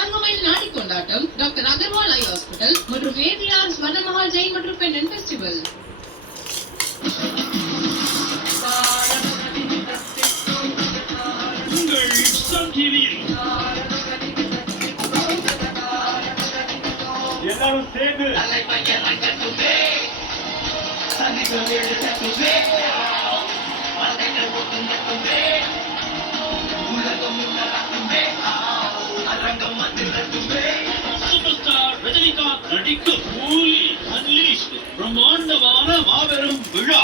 தங்கமயில் நாடி கொண்டாட்டம், டாக்டர் அகர்வால் ஐ ஹாஸ்பிட்டல் மற்றும் ஏவிஆர் ஸ்வர்ணமஹால் ஜெயின் மற்றும் பெண்ணன் ஃபெஸ்டிவல். உங்கள் சன் டிவியில் எல்லாரும் சேர்ந்து சூப்பர் ஸ்டார் ரஜினிகாந்த் நடிக்கும் பிரம்மாண்டமான மாபெரும் விழா